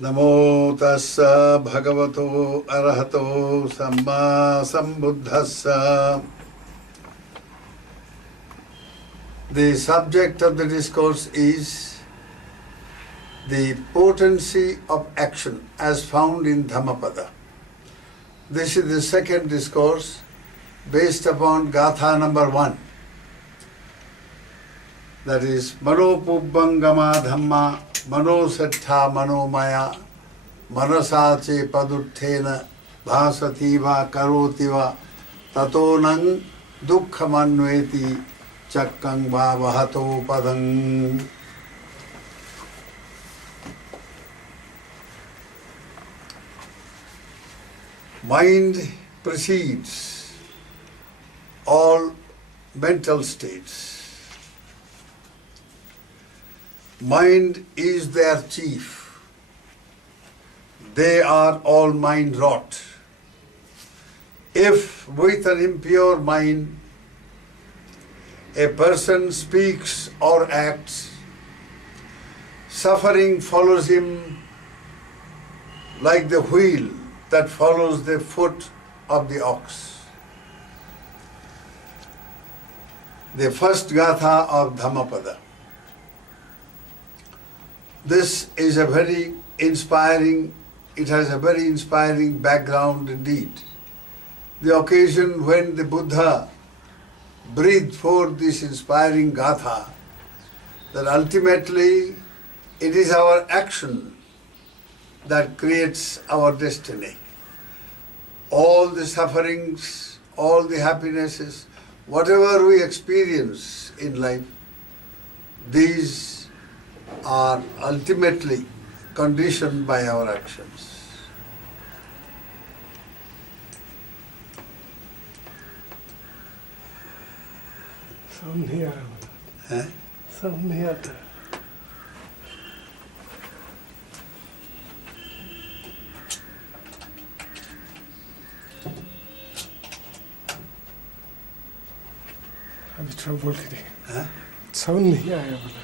Namo tassa bhagavato arahato samma sambuddhassa. The subject of the discourse is the potency of action as found in Dhammapada. This is the second discourse based upon Gatha number 1. That is, Mano Pubbangama Dhamma Mano Sattha Mano Maya Manasache Paduttena Bhasativa Karotiva Tatonang Dukkhamanveti Chakkang Vahato Padang. Mind precedes all mental states. Mind is their chief. They are all mind wrought. If with an impure mind a person speaks or acts, suffering follows him like the wheel that follows the foot of the ox. The first Gatha of Dhammapada. This is a very inspiring, it has a very inspiring background indeed. The occasion when the Buddha breathed forth this inspiring Gatha, that ultimately it is our action that creates our destiny. All the sufferings, all the happinesses, whatever we experience in life, these are ultimately conditioned by our actions. Some here. Some here. अभी थोड़ा बोल के देख sound नहीं आया बोला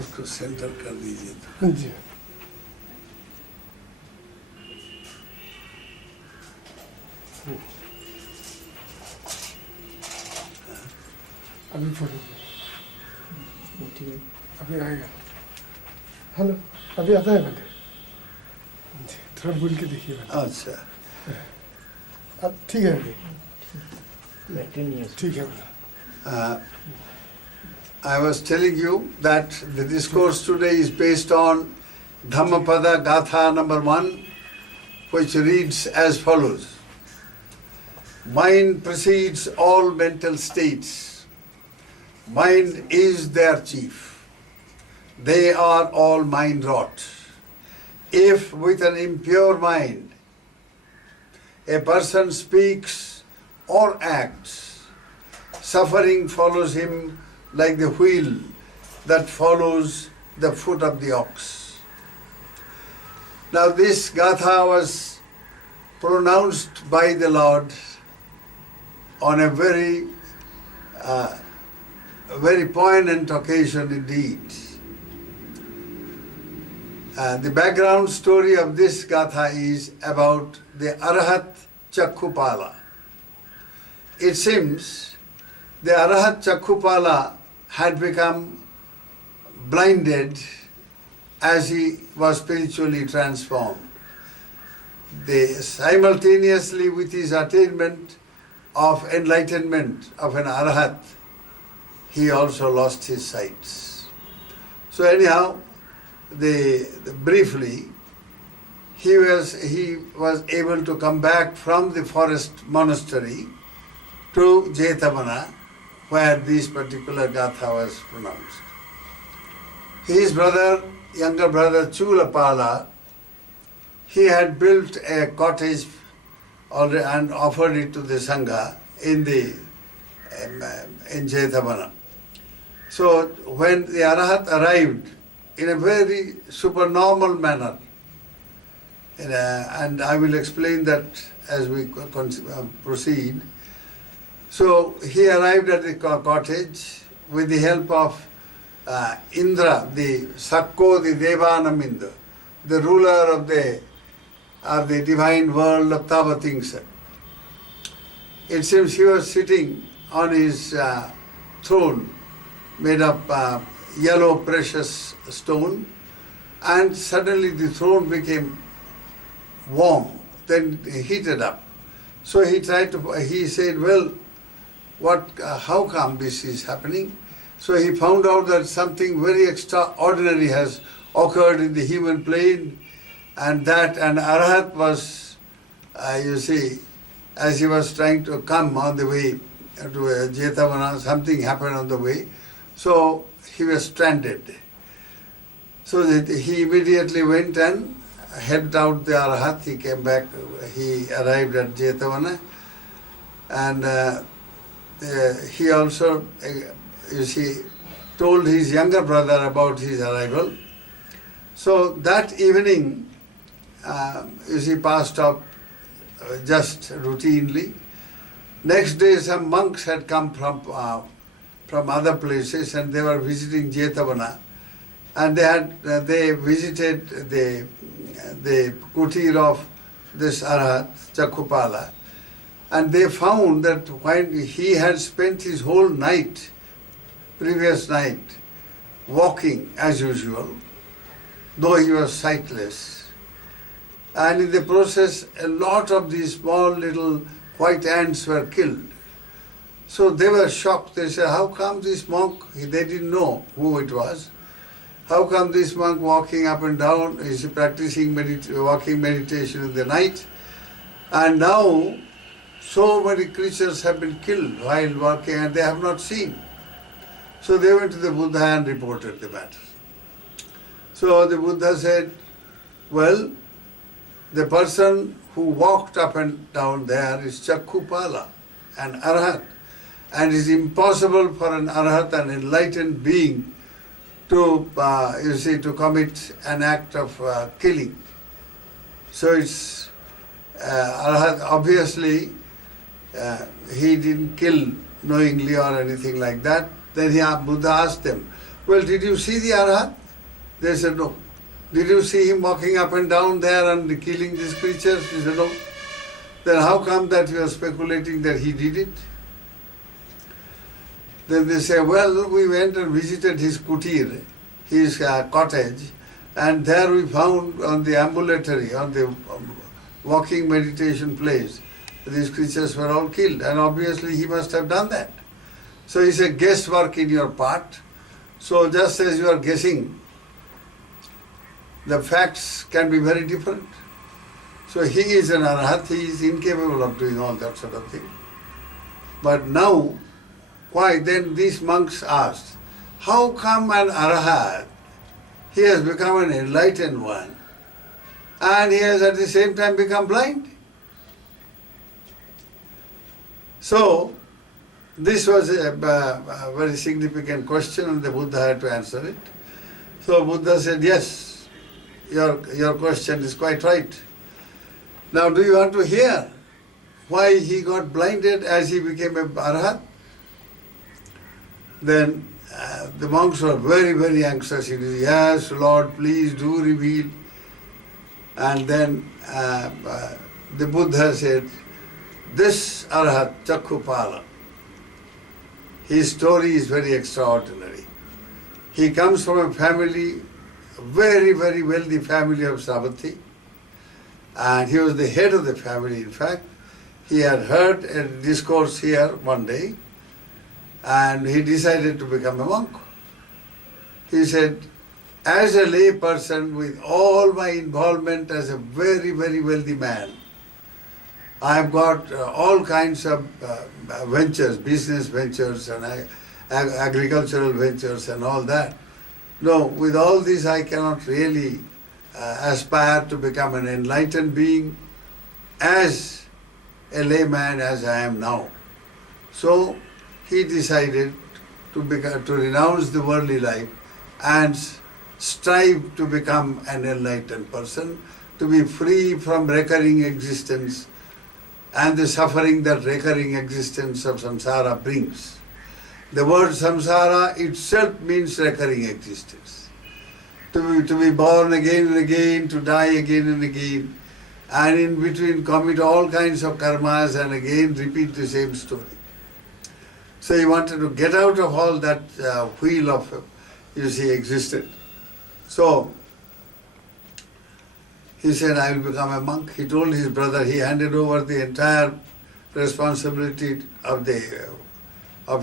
इसको centre कर दीजिए जी अभी बोलो अभी आएगा हेलो अभी आता है बोले थोड़ा बोल के देखिए अच्छा ठीक है अभी ठीक है I was telling you that the discourse today is based on Dhammapada Gatha number 1, which reads as follows. Mind precedes all mental states. Mind is their chief. They are all mind wrought. If with an impure mind a person speaks or acts, suffering follows him like the wheel that follows the foot of the ox. Now this Gatha was pronounced by the Lord on a very poignant occasion indeed. The background story of this Gatha is about the Arahat Chakkupala. It seems the Arahat Chakkupala had become blinded as he was spiritually transformed. Simultaneously with his attainment of enlightenment of an Arahat, he also lost his sight. So anyhow, briefly, he was able to come back from the forest monastery to Jetavana, where this particular Gatha was pronounced. His younger brother Chulapala, he had built a cottage and offered it to the Sangha in Jetavana. So when the Arahat arrived in a very supernormal manner, and I will explain that as we proceed, So he arrived at the cottage with the help of Indra, the Sakko, the Devanam Indra, the ruler of the divine world of Tavatingsa. It seems he was sitting on his throne made of yellow precious stone, and suddenly the throne became warm, then heated up. So he said, well, how come this is happening? So he found out that something very extraordinary has occurred in the human plane, and that an Arhat was, as he was trying to come on the way to Jetavana, something happened on the way, so he was stranded. So he immediately went and helped out the Arhat. He came back, he arrived at Jetavana, and he also, told his younger brother about his arrival. So that evening, passed off just routinely. Next day, some monks had come from other places, and they were visiting Jetavana, and they visited the kutir of this Arhat, Chakkupala, and they found that when he had spent his whole night, previous night, walking as usual, though he was sightless, and in the process a lot of these small little white ants were killed. So they were shocked. They said, how come this monk, they didn't know who it was, how come this monk walking up and down, is practicing walking meditation in the night, and now so many creatures have been killed while walking and they have not seen. So they went to the Buddha and reported the matter. So the Buddha said, well, the person who walked up and down there is Chakkupala, an Arhat. And it is impossible for an Arhat, an enlightened being, to commit an act of killing. So it's Arhat, obviously, he didn't kill knowingly or anything like that. Then Buddha asked them, well, did you see the Arhat? They said, no. Did you see him walking up and down there and killing these creatures? He said, no. Then how come that you are speculating that he did it? Then they say, well, we went and visited his kutir, his cottage, and there we found on the ambulatory, on the walking meditation place, these creatures were all killed, and obviously he must have done that. So he said, guesswork in your part. So just as you are guessing, the facts can be very different. So he is an Arhat, he is incapable of doing all that sort of thing. But now, why? Then these monks asked, how come an Arhat, he has become an enlightened one, and he has at the same time become blind? So, this was a very significant question, and the Buddha had to answer it. So Buddha said, yes, your question is quite right. Now do you want to hear why he got blinded as he became a Arhat? Then the monks were very, very anxious. He said, yes, Lord, please do reveal. And then the Buddha said, this Arhat, Chakkupala, his story is very extraordinary. He comes from a family, very, very wealthy family of Savatthi, and he was the head of the family, in fact. He had heard a discourse here one day, and he decided to become a monk. He said, as a lay person with all my involvement as a very, very wealthy man, I have got all kinds of ventures, business ventures and agricultural ventures and all that. No, with all this I cannot really aspire to become an enlightened being as a layman as I am now. So he decided to renounce the worldly life and strive to become an enlightened person, to be free from recurring existence and the suffering that recurring existence of samsara brings. The word samsara itself means recurring existence. To be born again and again, to die again and again, and in between commit all kinds of karmas and again repeat the same story. So he wanted to get out of all that wheel of, existence. So he said, I will become a monk. He told his brother, he handed over the entire responsibility of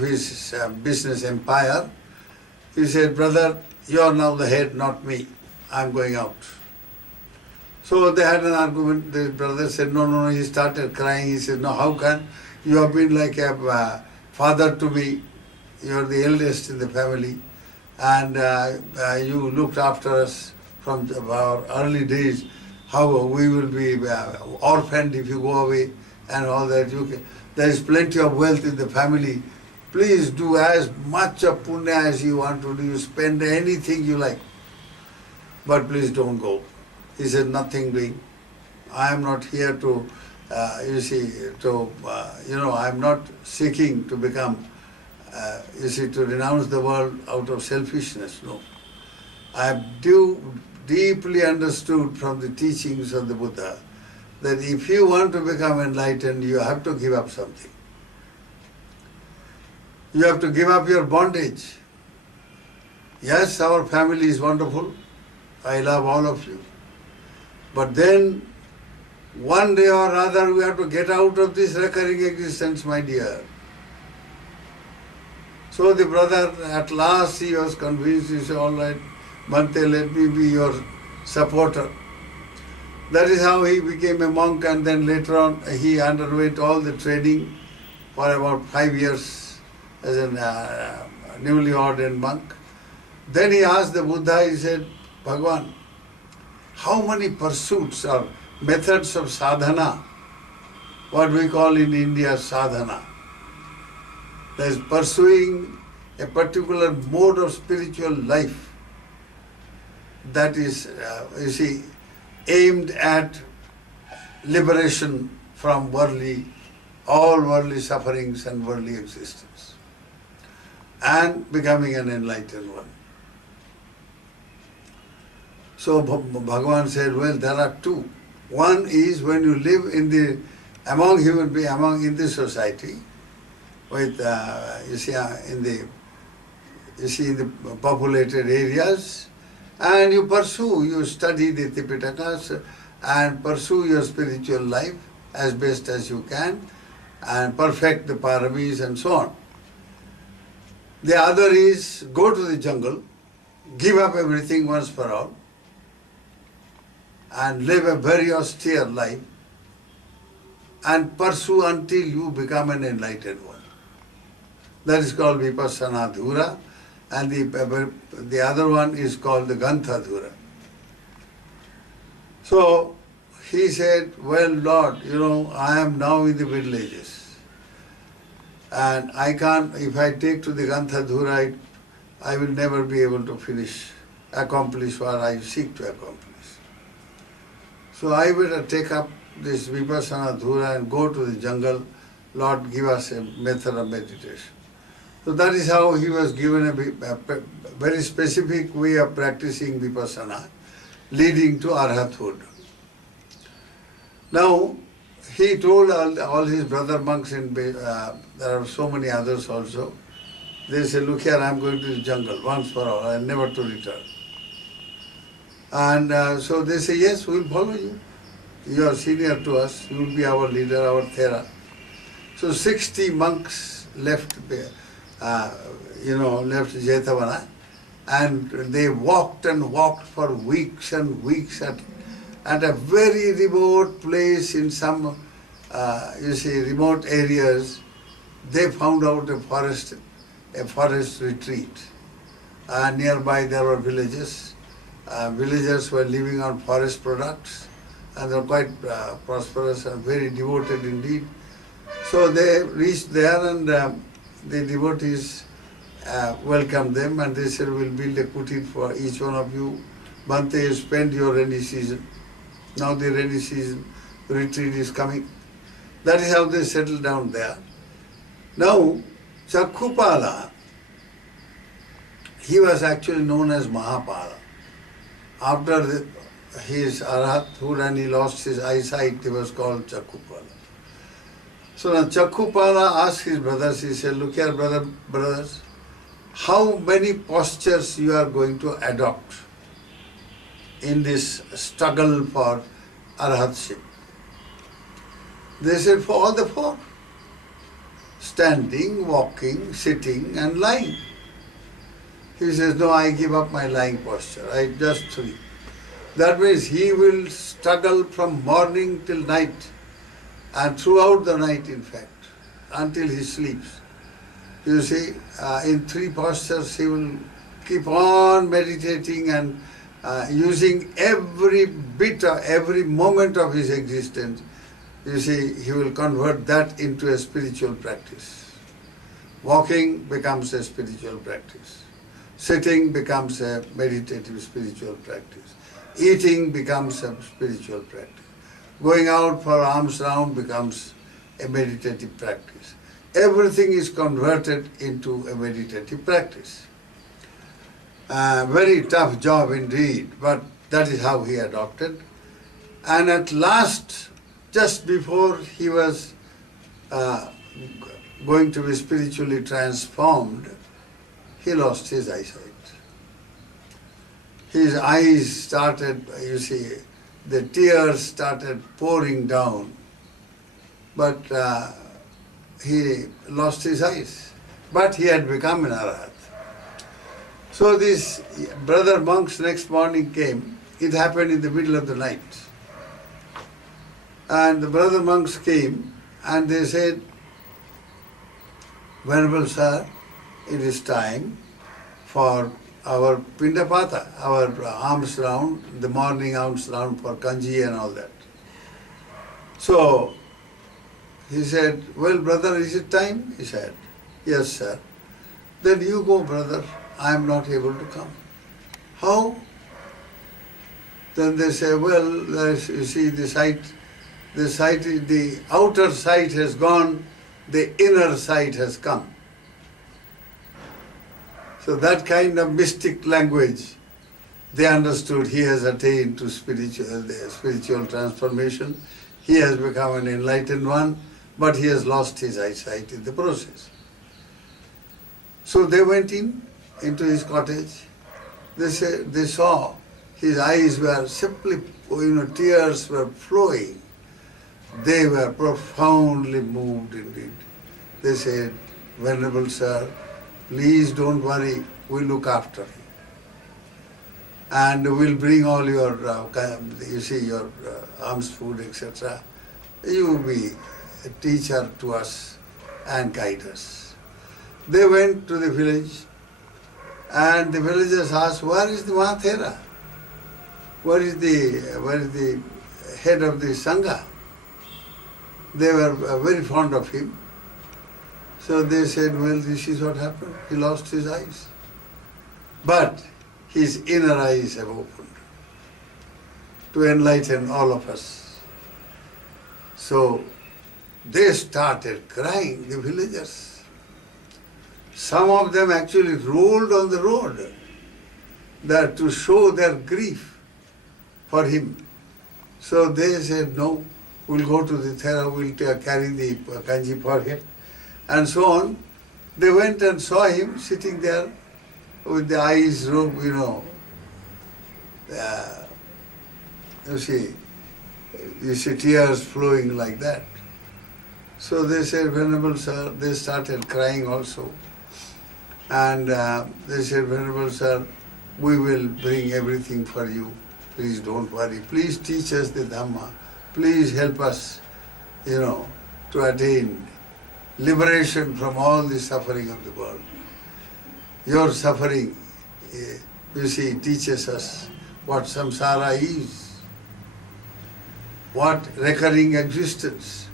his business empire. He said, brother, you are now the head, not me. I am going out. So they had an argument. The brother said, no. He started crying. He said, no, how can? You have been like a father to me. You are the eldest in the family. And you looked after us from our early days. How we will be orphaned if you go away and all that. There is plenty of wealth in the family. Please do as much of punya as you want to do. You spend anything you like. But please don't go. He said, nothing doing. I am not here to, I am not seeking to become, to renounce the world out of selfishness. No. I have deeply understood from the teachings of the Buddha that if you want to become enlightened, you have to give up something. You have to give up your bondage. Yes, our family is wonderful. I love all of you. But then, one day or other, we have to get out of this recurring existence, my dear. So the brother, at last he was convinced. He said, all right, Bhante, let me be your supporter. That is how he became a monk, and then later on he underwent all the training for about 5 years as a newly ordained monk. Then he asked the Buddha, he said, Bhagavan, how many pursuits or methods of sadhana, what we call in India sadhana, that is pursuing a particular mode of spiritual life that is, aimed at liberation from all worldly sufferings and worldly existence, and becoming an enlightened one. So Bhagavan said, well, there are two. One is when you live among human beings, in this society, with in the populated areas, and you study the Tipitakas and pursue your spiritual life as best as you can, and perfect the paramis and so on. The other is go to the jungle, give up everything once for all, and live a very austere life, and pursue until you become an enlightened one. That is called Vipassana Dhura, and the other one is called the Gantha Dhura. So he said, well, Lord, I am now in the Middle Ages, and I can't, if I take to the Gantha Dhura, I will never be able to accomplish what I seek to accomplish. So I better take up this Vipassana Dhura and go to the jungle. Lord, give us a method of meditation. So that is how he was given a very specific way of practicing Vipassana, leading to Arhathood. Now, he told all his brother monks, there are so many others also, they said, look here, I am going to the jungle once for all, and never to return. And so they say, yes, we will follow you. You are senior to us, you will be our leader, our Thera. So 60 monks left Jetavana, and they walked and walked for weeks and weeks at a very remote place in some, remote areas. They found out a forest retreat. Nearby there were villages. Villagers were living on forest products, and they were quite prosperous and very devoted indeed. So they reached there, and the devotees welcomed them, and they said, we'll build a kutir for each one of you. Bhante, you spend your rainy season. Now the rainy season retreat is coming. That is how they settled down there. Now, Chakkupala, he was actually known as Mahapala. After his arahathood and he lost his eyesight, he was called Chakkupala. So now Chakkupala asked his brothers, he said, look here brothers, how many postures you are going to adopt in this struggle for arahatship? They said, for all the four. Standing, walking, sitting and lying. He says, no, I give up my lying posture. I just 3. That means he will struggle from morning till night and throughout the night, in fact, until he sleeps. You see, in 3 postures he will keep on meditating and using every bit, every moment of his existence. You see, he will convert that into a spiritual practice. Walking becomes a spiritual practice. Sitting becomes a meditative spiritual practice. Eating becomes a spiritual practice. Going out for alms round becomes a meditative practice. Everything is converted into a meditative practice. Very tough job indeed, but that is how he adopted. And at last, just before he was going to be spiritually transformed, he lost his eyesight. His eyes started, you see, the tears started pouring down, but he lost his eyes. But he had become an arahat. So these brother monks next morning came. It happened in the middle of the night. And the brother monks came and they said, Venerable Sir, it is time for our Pindapata, our alms round, the morning alms round for Kanji and all that. So he said, well brother, is it time? He said, yes sir. Then you go brother, I am not able to come. How? Then they say, well, you see the outer sight has gone, the inner sight has come. So that kind of mystic language, they understood he has attained to spiritual transformation. He has become an enlightened one, but he has lost his eyesight in the process. So they went into his cottage. They saw his eyes were simply, tears were flowing. They were profoundly moved indeed. They said, Venerable Sir, please don't worry, we'll look after him. And we'll bring all your, your alms food, etc. You will be a teacher to us and guide us. They went to the village and the villagers asked, where is the Mahathera? Where is the head of the Sangha? They were very fond of him. So they said, well, this is what happened. He lost his eyes. But his inner eyes have opened to enlighten all of us. So they started crying, the villagers. Some of them actually rolled on the road to show their grief for him. So they said, no, we'll go to the Thera, we'll carry the kanji for him. And so on. They went and saw him sitting there with the eyes, you see tears flowing like that. So they said, Venerable Sir, they started crying also. And they said, Venerable Sir, we will bring everything for you. Please don't worry. Please teach us the Dhamma. Please help us, to attain liberation from all the suffering of the world. Your suffering, teaches us what samsara is, what recurring existence,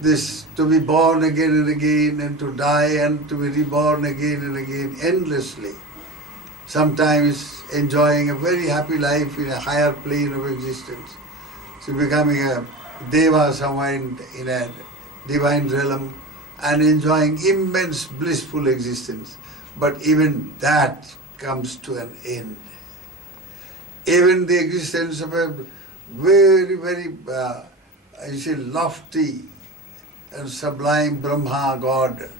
this to be born again and again and to die and to be reborn again and again endlessly, sometimes enjoying a very happy life in a higher plane of existence, so becoming a deva somewhere in a divine realm and enjoying immense blissful existence. But even that comes to an end. Even the existence of a very, very, lofty and sublime Brahma, God,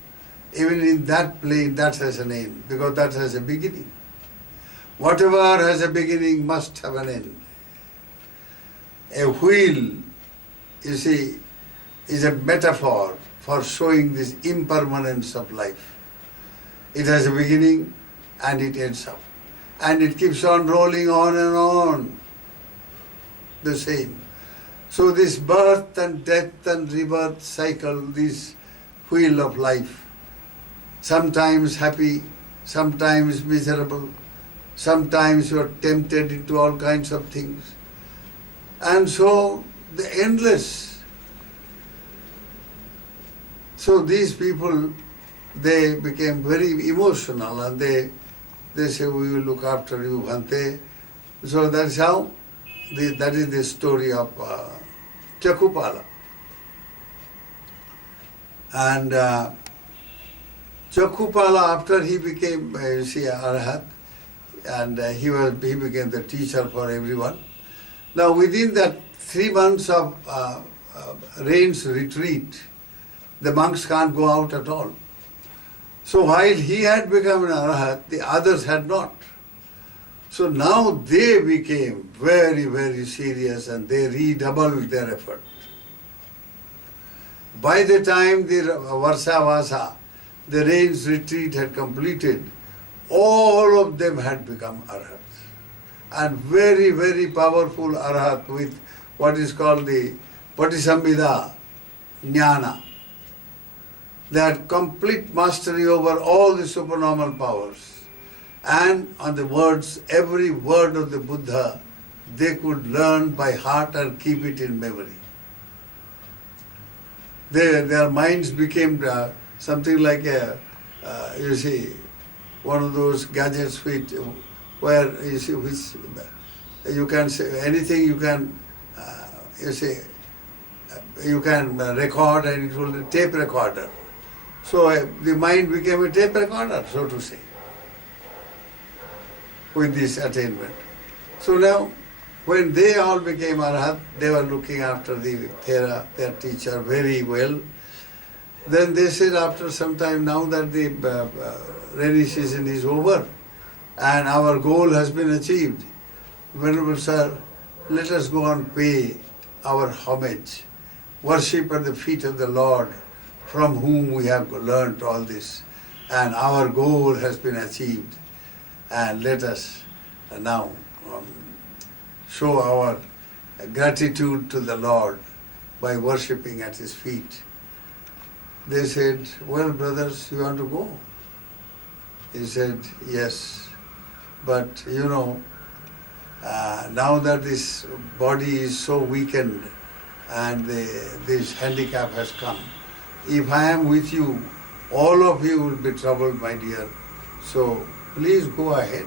even in that plane, that has an end, because that has a beginning. Whatever has a beginning must have an end. A wheel, is a metaphor for showing this impermanence of life. It has a beginning and it ends up. And it keeps on rolling on and on. The same. So this birth and death and rebirth cycle, this wheel of life, sometimes happy, sometimes miserable, sometimes you are tempted into all kinds of things. And so the endless. So these people, they became very emotional and they say, we will look after you, Bhante. So that's how, that is the story of Chakupala. And Chakupala, after he became, Arhat, and he became the teacher for everyone. Now within that 3 months of rains retreat, the monks can't go out at all. So while he had become an Arhat, the others had not. So now they became very, very serious and they redoubled their effort. By the time the Varsavasa, the rains retreat had completed, all of them had become Arhats. And very, very powerful Arhat with what is called the Patisambhida Jnana. They had complete mastery over all the supernormal powers. And on the words, every word of the Buddha, they could learn by heart and keep it in memory. Their minds became something like one of those gadgets where which you can say anything, you can you can record, and it will be a tape recorder. So the mind became a tape recorder, so to say, with this attainment. So now, when they all became Arhat, they were looking after their teacher very well. Then they said after some time, now that the rainy season is over and our goal has been achieved, Venerable Sir, let us go and pay our homage, worship at the feet of the Lord, from whom we have learnt all this, and our goal has been achieved. And let us now show our gratitude to the Lord by worshipping at His feet. They said, well, brothers, you want to go? He said, yes, but now that this body is so weakened and this handicap has come, if I am with you, all of you will be troubled, my dear. So please go ahead.